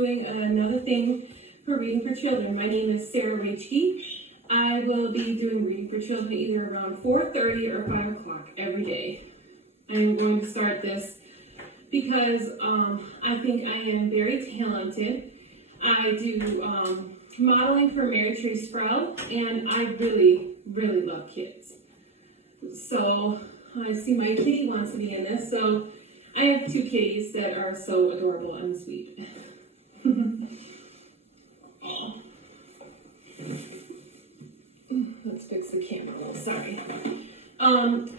doing another thing for Reading for Children. My name is Sarah Rachke. I will be doing Reading for Children either around 4:30 or 5 o'clock every day. I am going to start this because I think I am very talented. I do modeling for Mary Trey Sprout, and I really, really love kids. So I see my kitty wants to be in this, so I have 2 kitties that are so adorable and sweet. Let's fix the camera. Sorry.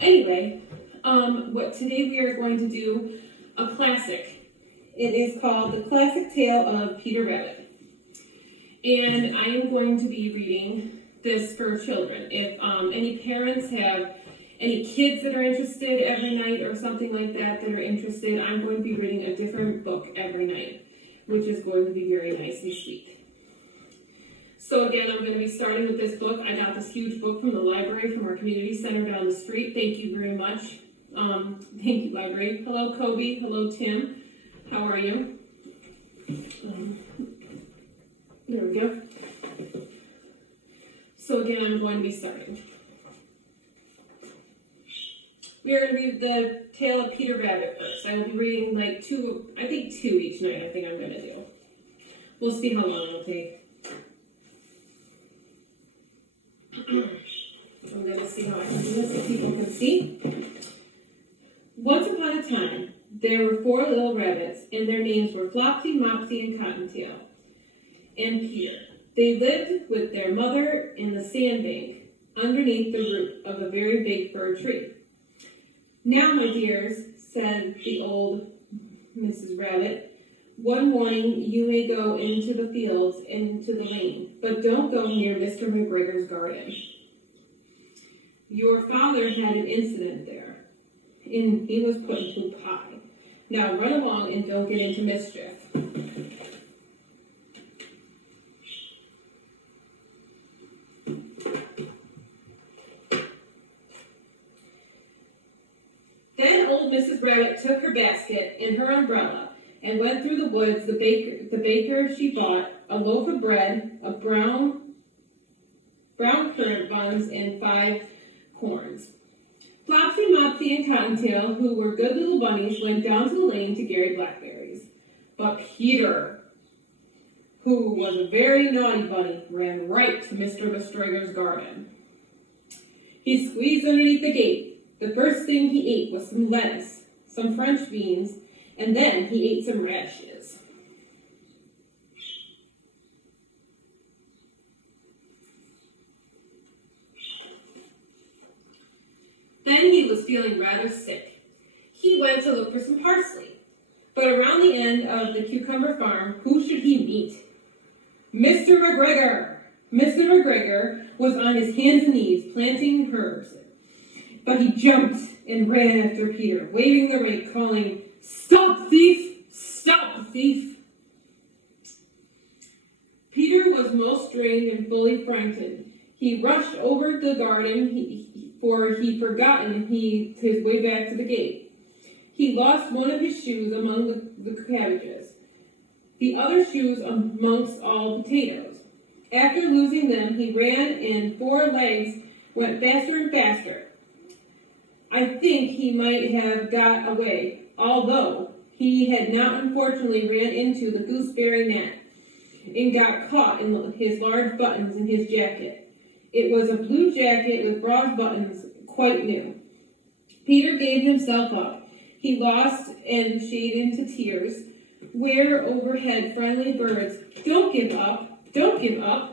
Anyway, what today we are going to do a classic. It is called The Classic Tale of Peter Rabbit. And I am going to be reading this for children. If any parents have any kids that are interested every night or something like that are interested, I'm going to be reading a different book every night, which is going to be very nice and sweet. So again, I'm going to be starting with this book. I got this huge book from the library from our community center down the street. Thank you very much. Thank you, library. Hello, Kobe. Hello, Tim. How are you? There we go. So again, I'm going to be starting. We are going to read the Tale of Peter Rabbit first. I will be reading like 2 each night, I think I'm going to do. We'll see how long it'll take. I'm going to see how I can do this so people can see. Once upon a time, there were 4 little rabbits, and their names were Flopsy, Mopsy, and Cottontail, and Peter. They lived with their mother in the sandbank underneath the root of a very big fir tree. Now, my dears, said the old Mrs. Rabbit, one morning you may go into the fields and into the lane, but don't go near Mr. McGregor's garden. Your father had an incident there, and he was put into a pie. Now run along and don't get into mischief. Then old Mrs. Rabbit took her basket and her umbrella and went through the woods. The baker she bought a loaf of bread, a brown currant buns, and 5 corns. Flopsy, Mopsy, and Cottontail, who were good little bunnies, went down to the lane to carry blackberries. But Peter, who was a very naughty bunny, ran right to Mr. McGregor's garden. He squeezed underneath the gate. The first thing he ate was some lettuce, some French beans, and then he ate some radishes. Then he was feeling rather sick. He went to look for some parsley. But around the end of the cucumber farm, who should he meet? Mr. McGregor! Mr. McGregor was on his hands and knees planting herbs. But he jumped and ran after Peter, waving the rake, calling, "Stop, thief! Stop, thief!" Peter was most drained and fully frightened. He rushed over the garden, for he'd forgotten his way back to the gate. He lost one of his shoes among the cabbages, the other shoes amongst all potatoes. After losing them, he ran, and 4 legs went faster and faster. I think he might have got away, although he had not unfortunately ran into the gooseberry net and got caught in his large buttons in his jacket. It was a blue jacket with broad buttons, quite new. Peter gave himself up. He lost and shed into tears. Where overhead friendly birds, don't give up, don't give up.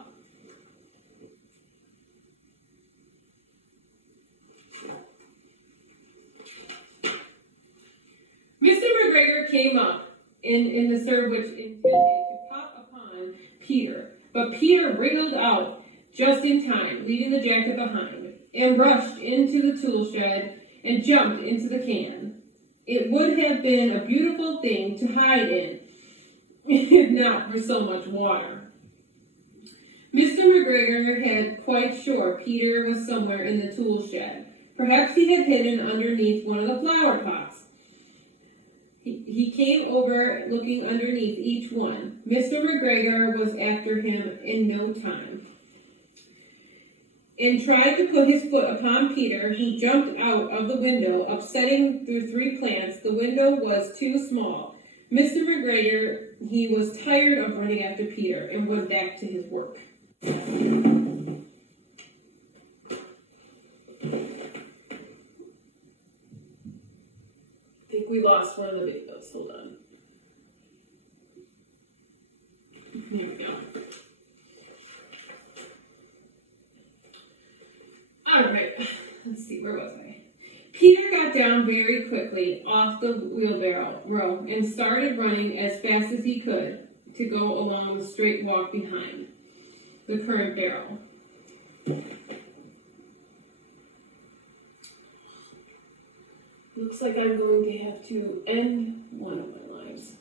Mr. McGregor came up in the serve which intended to pop upon Peter, but Peter wriggled out just in time, leaving the jacket behind, and rushed into the tool shed and jumped into the can. It would have been a beautiful thing to hide in, if not for so much water. Mr. McGregor had quite sure Peter was somewhere in the tool shed. Perhaps he had hidden underneath one of the flower pots. He came over looking underneath each one. Mr. McGregor was after him in no time, and tried to put his foot upon Peter, who jumped out of the window, upsetting through 3 plants. The window was too small. Mr. McGregor, he was tired of running after Peter and went back to his work. I think we lost one of the videos. Hold on. Here we go. All right, let's see, where was I? Peter got down very quickly off the wheelbarrow and started running as fast as he could to go along the straight walk behind the current barrel. Looks like I'm going to have to end one of my lives.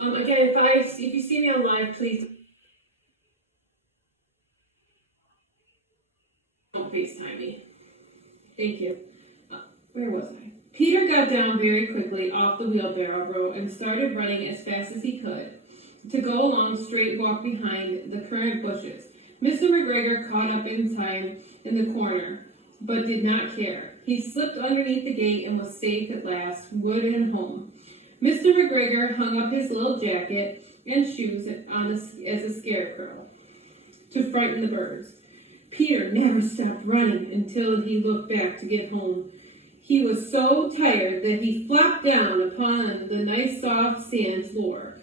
Again, if you see me on live, please don't FaceTime me. Thank you. Where was I? Peter got down very quickly off the wheelbarrow and started running as fast as he could to go along the straight walk behind the currant bushes. Mr. McGregor caught up in time in the corner, but did not care. He slipped underneath the gate and was safe at last, wood and home. Mr. McGregor hung up his little jacket and shoes as a scarecrow to frighten the birds. Peter never stopped running until he looked back to get home. He was so tired that he flopped down upon the nice soft sand floor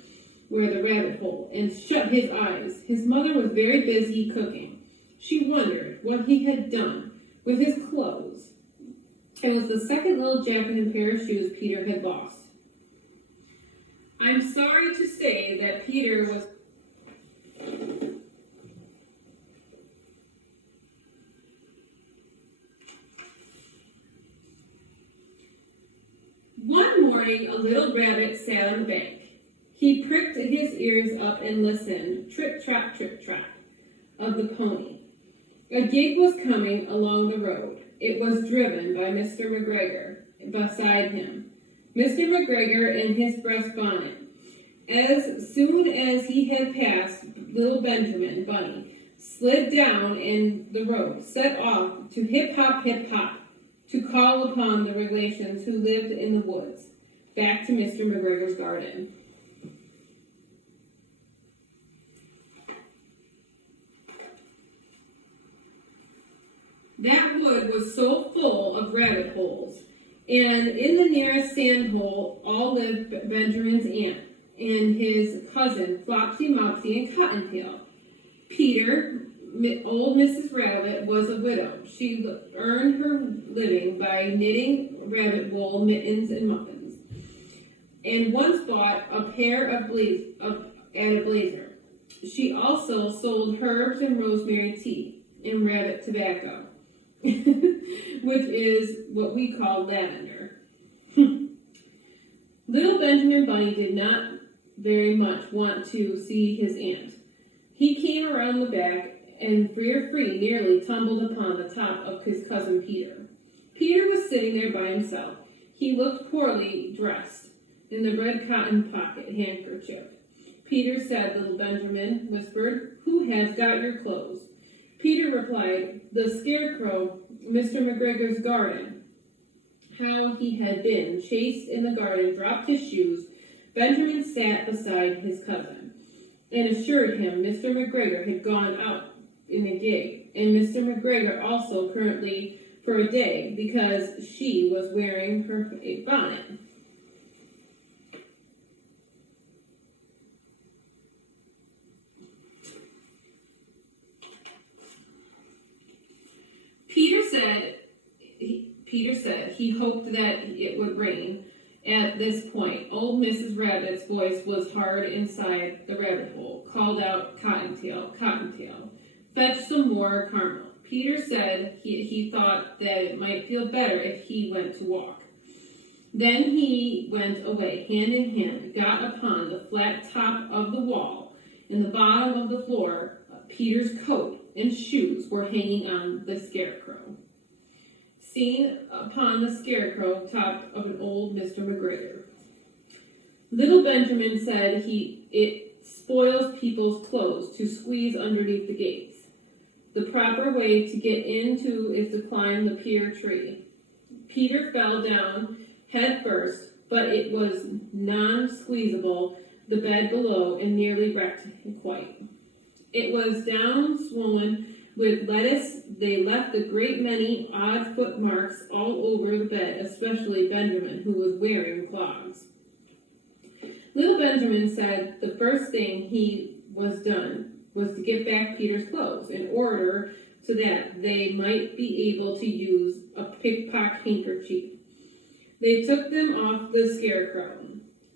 where the rabbit hole and shut his eyes. His mother was very busy cooking. She wondered what he had done with his clothes. It was the second little jacket and pair of shoes Peter had lost. I'm sorry to say that Peter was One morning, a little rabbit sat on the bank. He pricked his ears up and listened, trip-trap, of the pony. A gig was coming along the road. It was driven by Mr. McGregor beside him. Mr. McGregor in his breast bonnet. As soon as he had passed, little Benjamin Bunny slid down in the road, set off to hip-hop, to call upon the relations who lived in the woods, back to Mr. McGregor's garden. That wood was so full of rabbit holes, and in the nearest sand hole all lived Benjamin's aunt and his cousin, Flopsy, Mopsy, and Cottontail. Peter, old Mrs. Rabbit, was a widow. She earned her living by knitting rabbit wool mittens and muffins, and once bought a pair of at a blazer. She also sold herbs and rosemary tea and rabbit tobacco, which is what we call lavender. Little Benjamin Bunny did not very much want to see his aunt. He came around the back and free nearly tumbled upon the top of his cousin Peter. Peter was sitting there by himself. He looked poorly dressed in the red cotton pocket handkerchief. Peter said, little Benjamin whispered, "Who has got your clothes?" Peter replied, "The scarecrow, Mr. McGregor's garden." How he had been chased in the garden, dropped his shoes. Benjamin sat beside his cousin and assured him Mr. McGregor had gone out in a gig, and Mr. McGregor also currently for a day because she was wearing her bonnet. Peter said he hoped that it would rain. At this point, old Mrs. Rabbit's voice was hard inside the rabbit hole, called out, Cottontail, fetch some more caramel. Peter said he thought that it might feel better if he went to walk. Then he went away, hand in hand, got upon the flat top of the wall. In the bottom of the floor, Peter's coat and shoes were hanging on the scarecrow. seen upon the scarecrow top of an old Mr. McGregor. Little Benjamin said it spoils people's clothes to squeeze underneath the gates. The proper way to get into is to climb the pear tree. Peter fell down head first, but it was non-squeezable, the bed below, and nearly wrecked him quite. It was down swollen with lettuce. They left a great many odd footmarks all over the bed, especially Benjamin, who was wearing clogs. Little Benjamin said the first thing he was done was to get back Peter's clothes in order so that they might be able to use a pickpocket handkerchief. They took them off the scarecrow.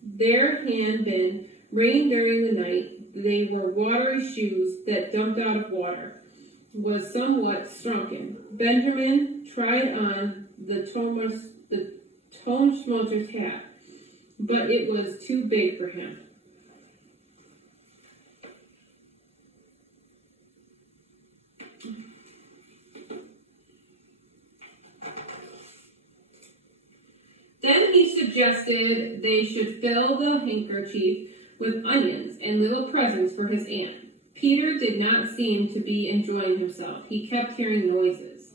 There had been rain during the night. They were watery shoes that dumped out of water, was somewhat shrunken. Benjamin tried on the Tonschmotter's hat, but it was too big for him. Then he suggested they should fill the handkerchief with onions and little presents for his aunt. Peter did not seem to be enjoying himself. He kept hearing noises.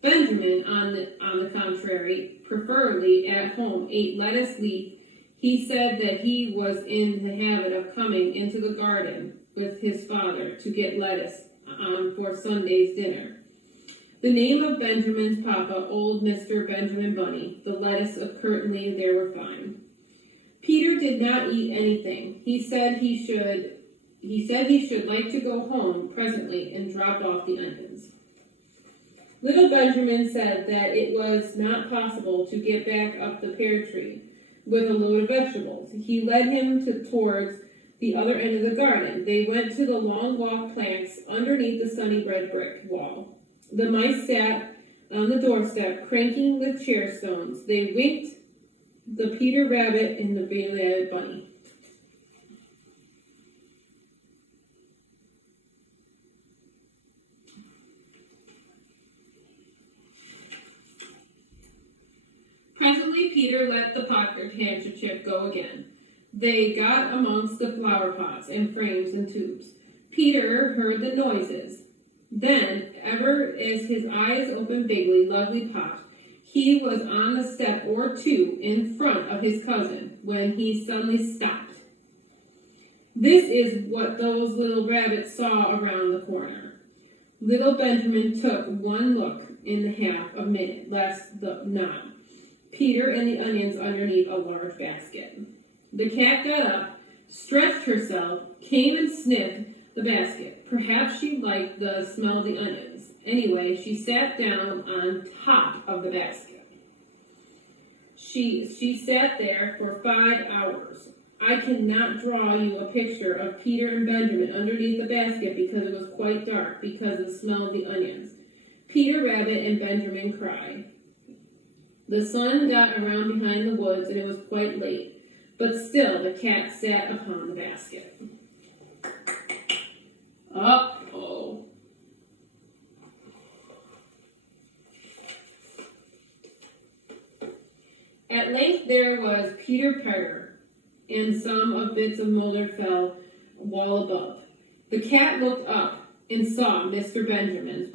Benjamin, on the contrary, preferably at home, ate lettuce leaf. He said that he was in the habit of coming into the garden with his father to get lettuce for Sunday's dinner. The name of Benjamin's papa, old Mr. Benjamin Bunny, the lettuce currently they were fine. Peter did not eat anything. He said he should like to go home presently and drop off the onions. Little Benjamin said that it was not possible to get back up the pear tree with a load of vegetables. He led him towards the other end of the garden. They went to the long walk planks underneath the sunny red brick wall. The mice sat on the doorstep, cranking the chair stones. They winked the Peter Rabbit and the Bailey Bunny. Presently, Peter let the pocket handkerchief go again. They got amongst the flower pots and frames and tubes. Peter heard the noises. Then, ever as his eyes opened bigly, lovely popped, he was on a step or two in front of his cousin when he suddenly stopped. This is what those little rabbits saw around the corner. Little Benjamin took one look in the half a minute, less the now. Peter and the onions underneath a large basket. The cat got up, stretched herself, came and sniffed the basket. Perhaps she liked the smell of the onions. Anyway, she sat down on top of the basket. She sat there for 5 hours. I cannot draw you a picture of Peter and Benjamin underneath the basket because it was quite dark because of the smell of the onions. Peter Rabbit and Benjamin cried. The sun got around behind the woods and it was quite late, but still the cat sat upon the basket. Uh-oh. At length there was Peter Petter, and some of bits of molder fell wall above. The cat looked up and saw Mr. Benjamin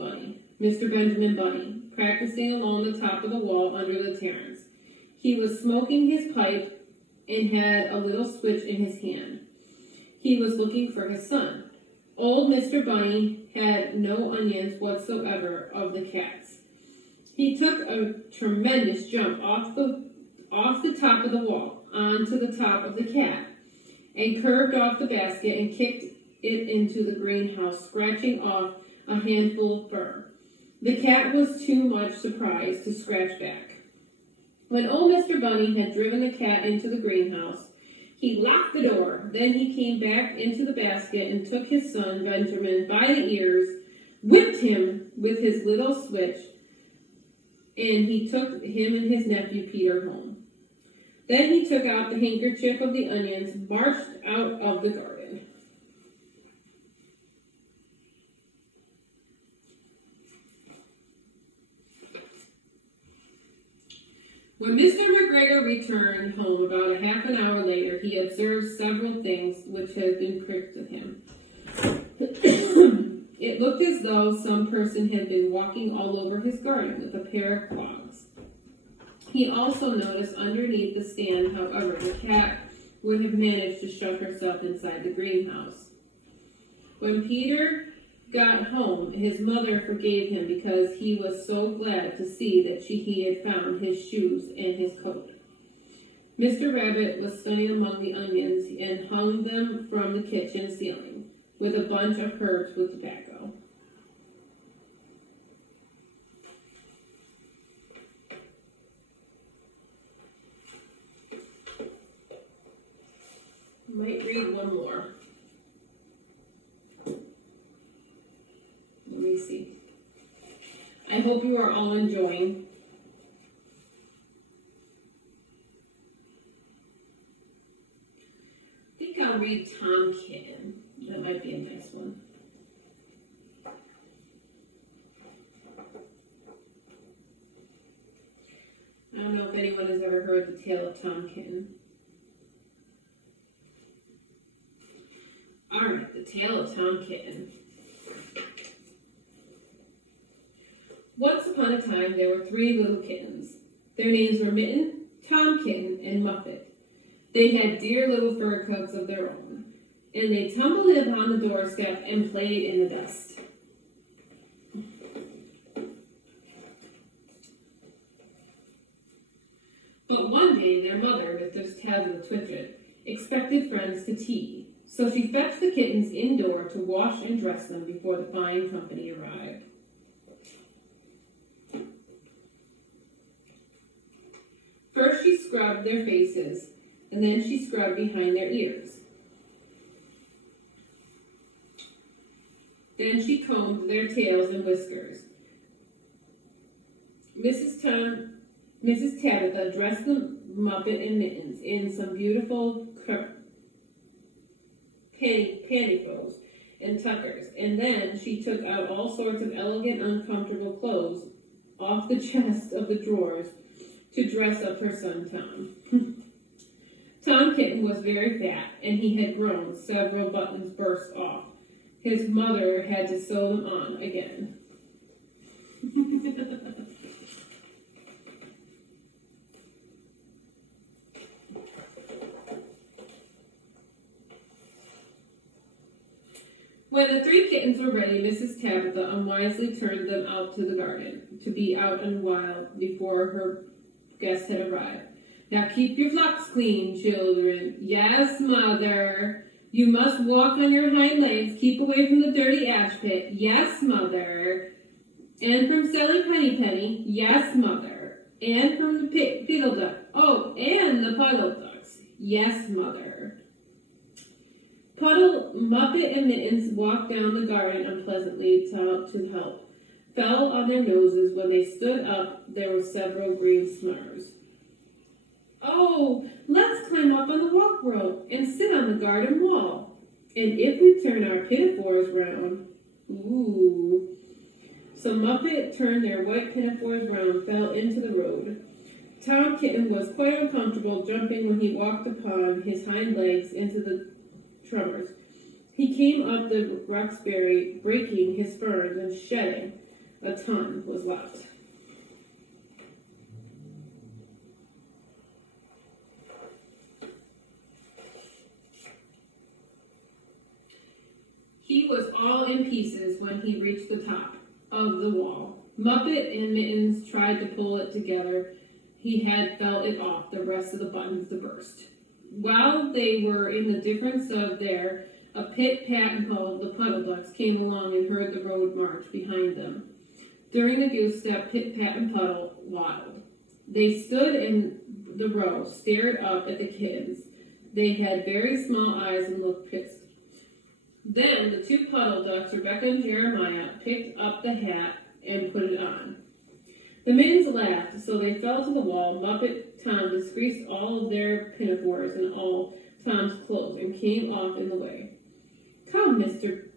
Bunny, practicing along the top of the wall under the terrace. He was smoking his pipe and had a little switch in his hand. He was looking for his son. Old Mr. Bunny had no onions whatsoever of the cat's. He took a tremendous jump off the top of the wall onto the top of the cat and curved off the basket and kicked it into the greenhouse, scratching off a handful of fur. The cat was too much surprised to scratch back. When old Mr. Bunny had driven the cat into the greenhouse, he locked the door. Then he came back into the basket and took his son Benjamin by the ears, whipped him with his little switch, and he took him and his nephew Peter home. Then he took out the handkerchief of the onions, marched out of the garden. When Mr. McGregor returned home about a half an hour later, he observed several things which had been pricked at him. It looked as though some person had been walking all over his garden with a pair of clogs. He also noticed underneath the stand, however, the cat would have managed to shut herself inside the greenhouse. When Peter got home, his mother forgave him because he was so glad to see that he had found his shoes and his coat. Mr. Rabbit was studying among the onions and hung them from the kitchen ceiling with a bunch of herbs with tobacco. Might read one more. Let me see. I hope you are all enjoying. I think I'll read Tom Kitten. That might be a nice one. I don't know if anyone has ever heard the Tale of Tom Kitten. Alright, the Tale of Tom Kitten. Once upon a time, there were 3 little kittens. Their names were Mitten, Tom Kitten, and Muffet. They had dear little fur coats of their own, and they tumbled in upon the doorstep and played in the dust. But one day, their mother, Mrs. Tabitha Twitchit, expected friends to tea, so she fetched the kittens indoor to wash and dress them before the fine company arrived. First she scrubbed their faces, and then she scrubbed behind their ears. Then she combed their tails and whiskers. Mrs. Tabitha dressed the Muppet and Mittens in some beautiful pantyhose and tuckers, and then she took out all sorts of elegant, uncomfortable clothes off the chest of the drawers to dress up her son Tom. Tom Kitten was very fat, and he had grown. Several buttons burst off. His mother had to sew them on again. When the 3 kittens were ready, Mrs. Tabitha unwisely turned them out to the garden, to be out and wild before her guests had arrived. Now keep your flocks clean, children. Yes, Mother. You must walk on your hind legs. Keep away from the dirty ash pit. Yes, Mother. And from selling Penny Penny. Yes, Mother. And from the Puddleduck. Oh, and the Puddleducks. Yes, Mother. Muppet and Mittens walked down the garden unpleasantly to help. Fell on their noses. When they stood up, there were several green smars. Oh, let's climb up on the walk rope and sit on the garden wall. And if we turn our pinafores round, ooh. So Muppet turned their white pinafores round, fell into the road. Tom Kitten was quite uncomfortable jumping when he walked upon his hind legs into the tremors. He came up the Roxbury, breaking his ferns and shedding. A ton was left. He was all in pieces when he reached the top of the wall. Muppet and Mittens tried to pull it together. He had felt it off, the rest of the buttons to burst. While they were in the difference of there, a pit, pat, and pull, the Puddleducks came along and heard the road march behind them. During the goose step, Pit, Pat, and Puddle waddled. They stood in the row, stared up at the kittens. They had very small eyes and looked pissed. Then the 2 Puddleducks, Rebecca and Jeremiah, picked up the hat and put it on. The Mittens laughed, so they fell to the wall. Muppet Tom disgraced all of their pinafores and all Tom's clothes and came off in the way. Come, Mr.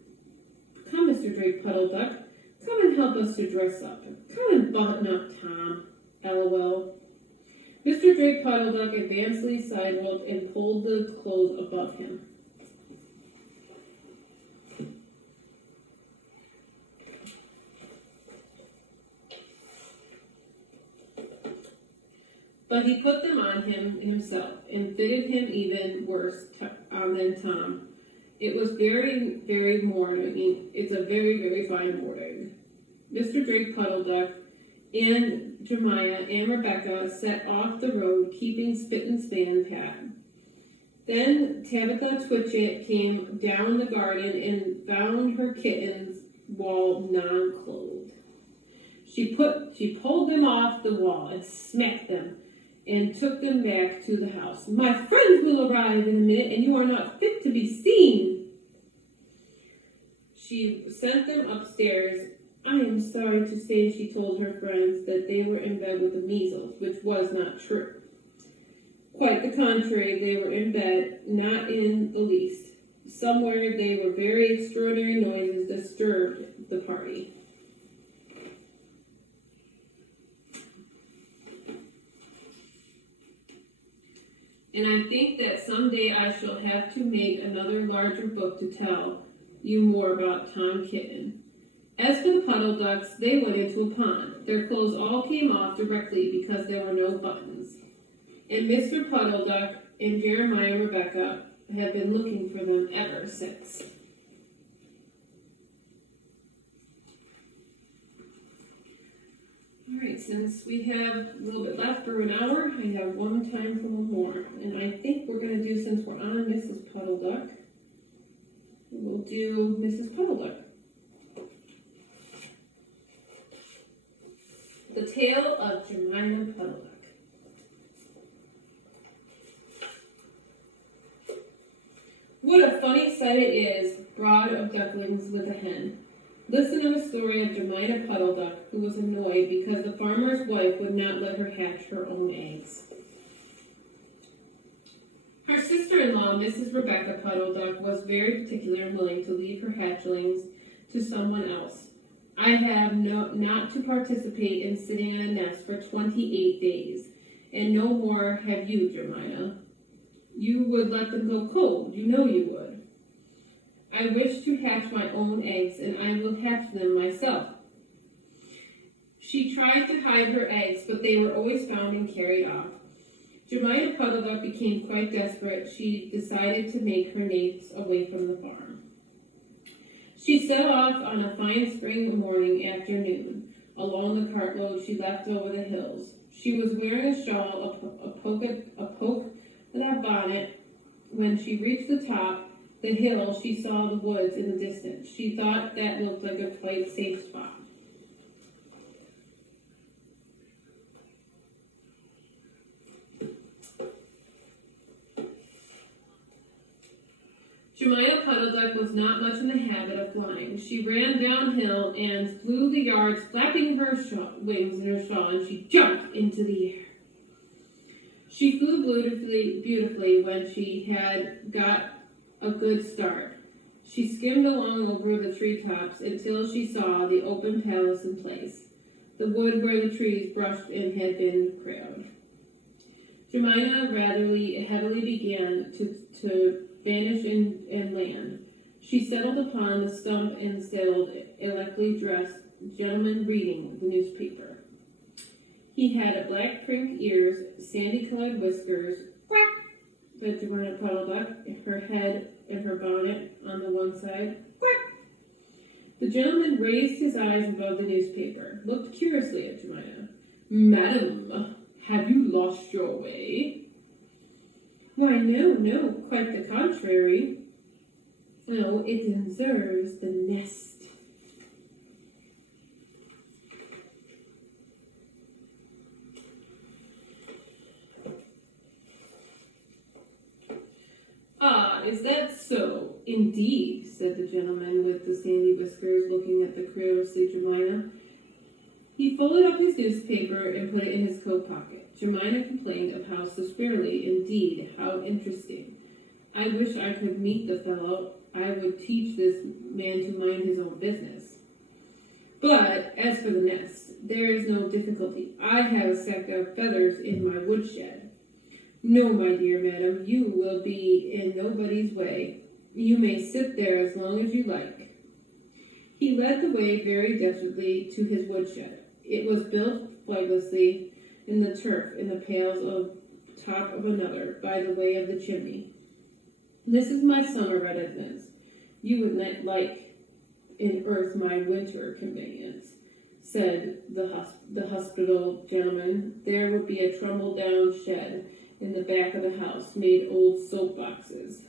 Drake Puddleduck. Come and help us to dress up. Come and button up, Tom. LOL. Mr. Drake Puddleduck advancedly sidewalked and pulled the clothes above him. But he put them on him himself and fitted him even worse than Tom. It was very, very morning. It's a very, very fine morning. Mr. Drake Puddleduck and Jemima and Rebecca set off the road, keeping spit and span pat. Then Tabitha Twitchit came down the garden and found her kittens wall non-clothed. She pulled them off the wall and smacked them and took them back to the house. My friends will arrive in a minute, and you are not fit to be seen. She sent them upstairs. I am sorry to say, she told her friends, that they were in bed with the measles, which was not true. Quite the contrary, they were in bed, not in the least. Somewhere they were very extraordinary noises disturbed the party. And I think that someday I shall have to make another larger book to tell you more about Tom Kitten. As for the Puddleducks, they went into a pond. Their clothes all came off directly because there were no buttons. And Mr. Puddleduck and Jeremiah and Rebecca have been looking for them ever since. Alright, since we have a little bit left for an hour, I have one time for one more. And I think we're going to do, since we're on Mrs. Puddleduck, we'll do Mrs. Puddleduck. The Tale of Jemima Puddleduck. What a funny sight it is, brood of ducklings with a hen. Listen to the story of Jemima Puddleduck, who was annoyed because the farmer's wife would not let her hatch her own eggs. Her sister-in-law, Mrs. Rebecca Puddleduck, was very particular and willing to leave her hatchlings to someone else. I have not to participate in sitting in a nest for 28 days, and no more have you, Jemima. You would let them go cold, you know you would. I wish to hatch my own eggs, and I will hatch them myself. She tried to hide her eggs, but they were always found and carried off. Jemima Puddleduck became quite desperate. She decided to make her nest away from the farm. She set off on a fine spring morning afternoon, along the cartload she left over the hills. She was wearing a shawl, a poke with a bonnet. When she reached the top, the hill, she saw the woods in the distance. She thought that looked like a quite safe spot. Jemima Puddleduck was not much in the habit of flying. She ran downhill and flew the yards, flapping her wings in her shawl, and she jumped into the air. She flew beautifully when she had got a good start. She skimmed along over the treetops until she saw the open palace in place, the wood where the trees brushed and had been crowded. Jemima rather heavily began to vanish and land. She settled upon the stump and sailed elegantly dressed gentleman reading the newspaper. He had black prink ears, sandy-colored whiskers, quack, said Jemima Puddleduck, her head and her bonnet on the one side, quack. The gentleman raised his eyes above the newspaper, looked curiously at Jemima. Madam, have you lost your way? Why, no, quite the contrary. Oh, it deserves the nest. Ah, is that so? Indeed, said the gentleman with the sandy whiskers, looking at the curiously Jemima. He folded up his newspaper and put it in his coat pocket. Jemima complained of how severely, indeed, how interesting. I wish I could meet the fellow. I would teach this man to mind his own business. But as for the nest, there is no difficulty. I have a sack of feathers in my woodshed. No, my dear madam, you will be in nobody's way. You may sit there as long as you like. He led the way very deftly to his woodshed. It was built flaglessly in the turf in the pails of top of another by the way of the chimney. This is my summer residence. You would not like in earth my winter convenience, said the hospitable gentleman. There would be a tumble-down shed in the back of the house, made old soap boxes.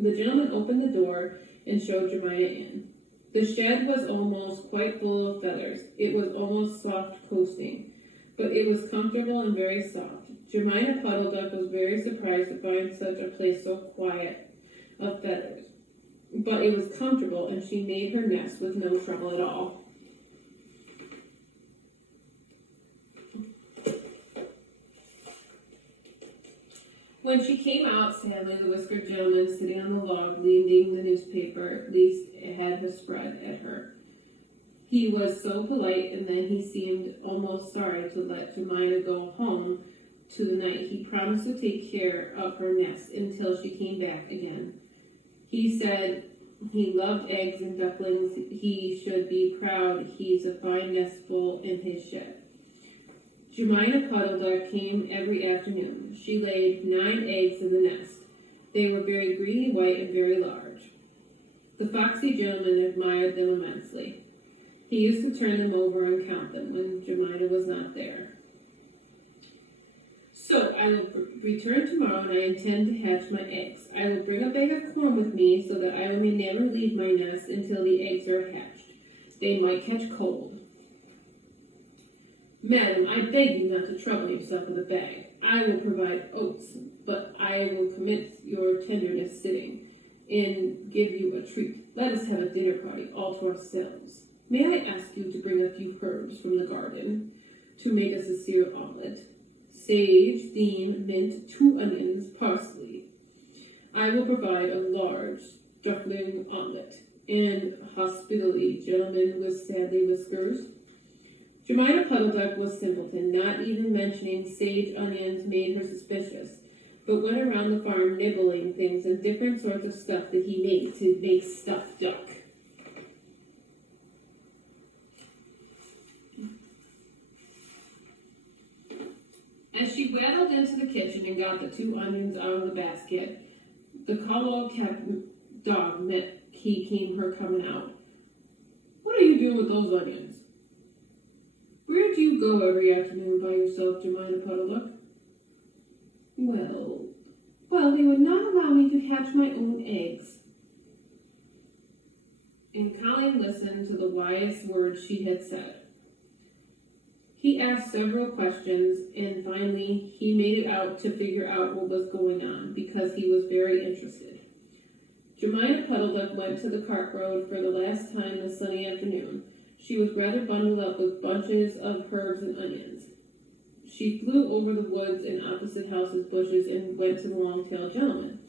The gentleman opened the door and showed Jemima in. The shed was almost quite full of feathers. It was almost soft coasting, but it was comfortable and very soft. Jemima Puddleduck was very surprised to find such a place so quiet of feathers. But it was comfortable, and she made her nest with no trouble at all. When she came out, sadly, the whiskered gentleman sitting on the log, reading the newspaper, at least it had her spread at her. He was so polite, and then he seemed almost sorry to let Jemima go home to the night. He promised to take care of her nest until she came back again. He said he loved eggs and ducklings. He should be proud he's a fine nestful in his shed. Jemima Puddleduck came every afternoon. She laid 9 eggs in the nest. They were very greeny white and very large. The foxy gentleman admired them immensely. He used to turn them over and count them when Jemima was not there. So I will return tomorrow, and I intend to hatch my eggs. I will bring a bag of corn with me so that I may never leave my nest until the eggs are hatched. They might catch cold. Madam, I beg you not to trouble yourself with a bag. I will provide oats, but I will commit your tenderness sitting and give you a treat. Let us have a dinner party all to ourselves. May I ask you to bring a few herbs from the garden to make us a cereal omelet? Sage, thyme, mint, 2 onions, parsley. I will provide a large duckling omelet. And hospitably, gentleman with sadly whiskers. Jemima Puddleduck was simpleton. Not even mentioning sage onions made her suspicious, but went around the farm nibbling things and different sorts of stuff that he made to make stuffed duck. As she waddled into the kitchen and got the 2 onions out of the basket, the collow-kept dog met he came her coming out. What are you doing with those onions? Where do you go every afternoon by yourself, Jemima Puddleduck? Well, they would not allow me to hatch my own eggs. And Colleen listened to the wise words she had said. He asked several questions, and finally he made it out to figure out what was going on, because he was very interested. Jemima Puddleduck went to the cart road for the last time this sunny afternoon. She was rather bundled up with bunches of herbs and onions. She flew over the woods and opposite houses' bushes and went to the long-tailed gentleman.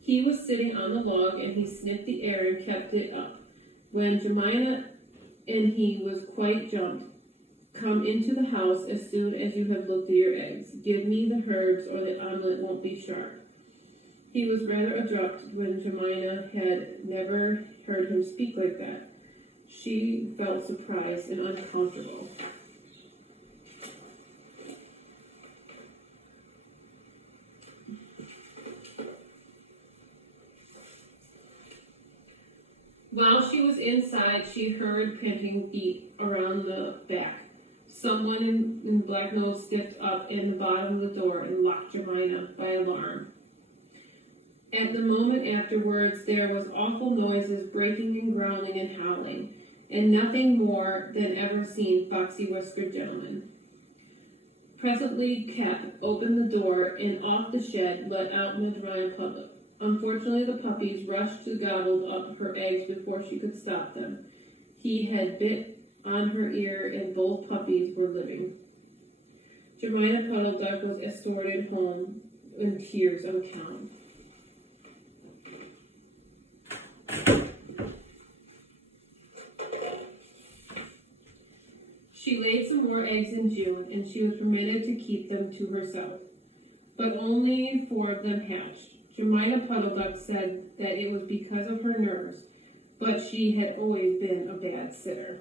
He was sitting on the log, and he sniffed the air and kept it up. When Jemima and he was quite jumped, come into the house as soon as you have looked at your eggs. Give me the herbs, or the omelet won't be sharp. He was rather abrupt when Jemima had never heard him speak like that. She felt surprised and uncomfortable. While she was inside, she heard panting feet around the back. Someone in black nose stepped up in the bottom of the door and locked Jemima by alarm. At the moment afterwards, there was awful noises, breaking and growling and howling, and nothing more than ever seen foxy whiskered gentleman. Presently, Cap opened the door, and off the shed let out Jemima Puddleduck. Unfortunately, the puppies rushed to gobble up her eggs before she could stop them. He had bit on her ear, and both puppies were living. Jemima Puddleduck was escorted home in tears uncounted. She laid some more eggs in June, and she was permitted to keep them to herself. But only 4 of them hatched. Jemima Puddleduck said that it was because of her nerves, but she had always been a bad sitter.